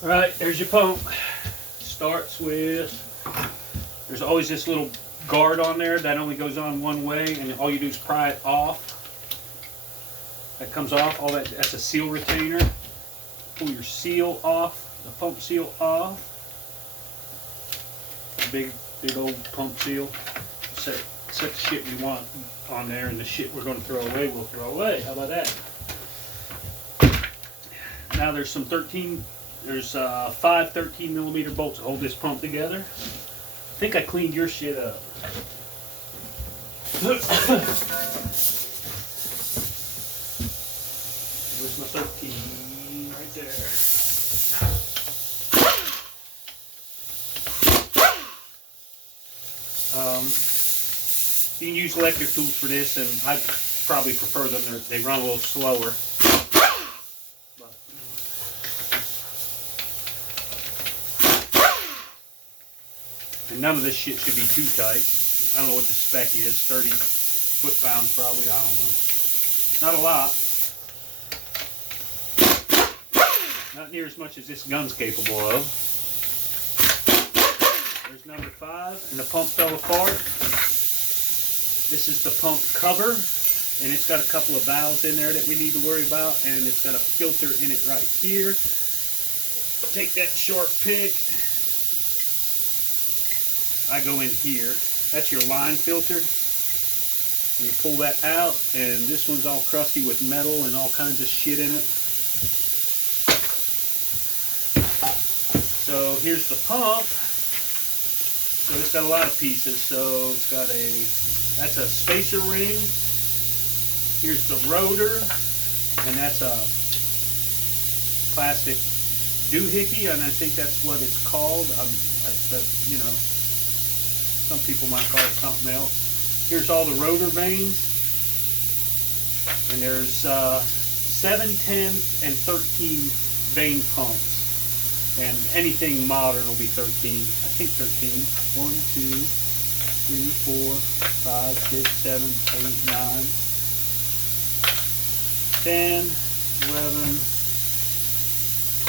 Alright, there's your pump. Starts with, there's always this little guard on there that only goes on one way, and all you do is pry it off. That comes off, all that's a seal retainer. Pull your seal off, the pump seal off. Big old pump seal. Set the shit we want on there, and the shit we're going to throw away, we'll throw away. How about that? Now there's some 5 13 millimeter bolts that hold this pump together. I think I cleaned your shit up. Where's my 13? Right there. You can use electric tools for this, and I probably prefer them. They run a little slower. And none of this shit should be too tight. I don't know what the spec is, 30 foot-pounds probably, I don't know. Not a lot. Not near as much as this gun's capable of. There's number 5, and the pump fell apart. This is the pump cover, and it's got a couple of valves in there that we need to worry about, and it's got a filter in it right here. Take that sharp pick. I go in here. That's your line filter. And you pull that out, and this one's all crusty with metal and all kinds of shit in it. So here's the pump. So it's got a lot of pieces. So it's got that's a spacer ring. Here's the rotor, and that's a plastic doohickey, and I think that's what it's called. You know, some people might call it something else. Here's all the rotor vanes, and there's 7, 10, and 13 vane pumps. And anything modern will be 13. I think 13. 1, 2, 3, 4, 5, 6, 7, 8, 9, 10, 11,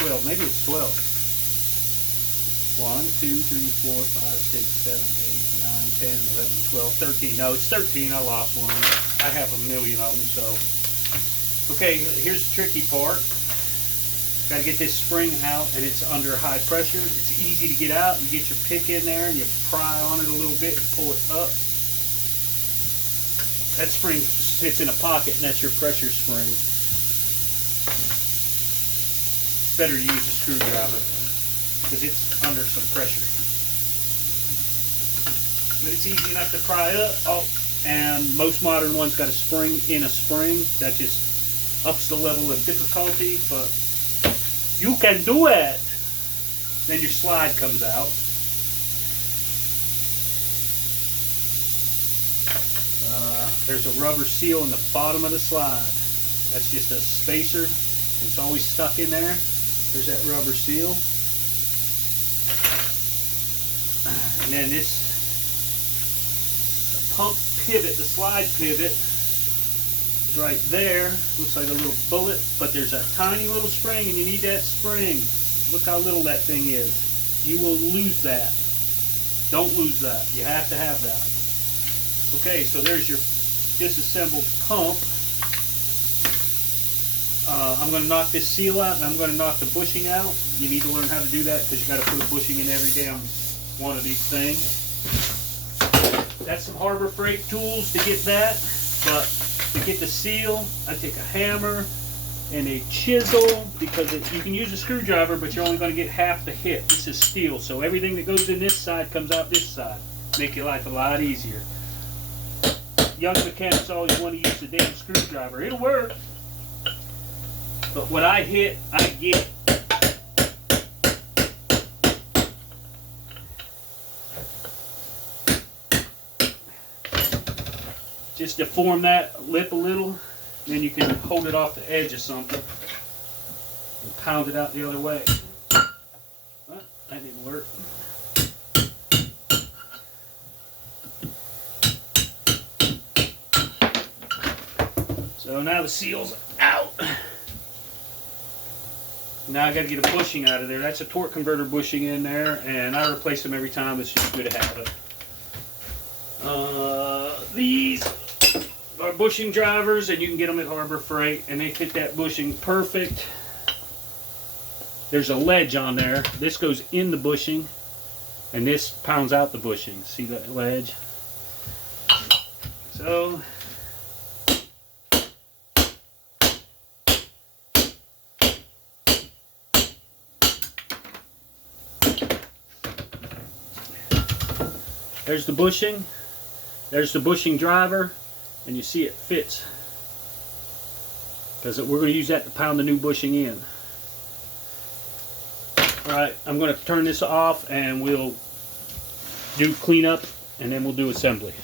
12. Maybe it's 12. 1, 2, 3, 4, 5, 6, 7, 8, 9, 10, 11, 12, 13. No, it's 13. I lost one. I have a million of them, so. Okay, here's the tricky part. Got to get this spring out, and it's under high pressure. It's easy to get out. You get your pick in there, and you pry on it a little bit and pull it up. That spring sits in a pocket, and that's your pressure spring. It's better to use a screwdriver because it's under some pressure. But it's easy enough to pry up. Oh, and most modern ones got a spring in a spring. That just ups the level of difficulty, but you can do it. Then your slide comes out. There's a rubber seal in the bottom of the slide. That's just a spacer. It's always stuck in there. There's that rubber seal. And then this pump pivot, the slide pivot, is right there. Looks like a little bullet, but there's a tiny little spring, and you need that spring. Look how little that thing is. You will lose that. Don't lose that. You have to have that. Okay, so there's your disassembled pump. I'm going to knock this seal out, and I'm going to knock the bushing out. You need to learn how to do that because you got to put a bushing in every damn one of these things. That's some Harbor Freight tools to get that, but to get the seal, I take a hammer and a chisel, because you can use a screwdriver, but you're only going to get half the hit. This is steel, so everything that goes in this side comes out this side. Make your life a lot easier. Young mechanics always want to use the damn screwdriver. It'll work, but what I hit, I get. Just deform that lip a little, then you can hold it off the edge of something and pound it out the other way. Well, that didn't work. So now the seal's out. Now I got to get a bushing out of there. That's a torque converter bushing in there, and I replace them every time. It's just good to have it. These are bushing drivers, and you can get them at Harbor Freight, and they fit that bushing perfect. There's a ledge on there. This goes in the bushing, and this pounds out the bushing. See that ledge? So there's the bushing. There's the bushing driver, and you see it fits, because we're going to use that to pound the new bushing in. Alright, I'm going to turn this off and we'll do cleanup, and then we'll do assembly.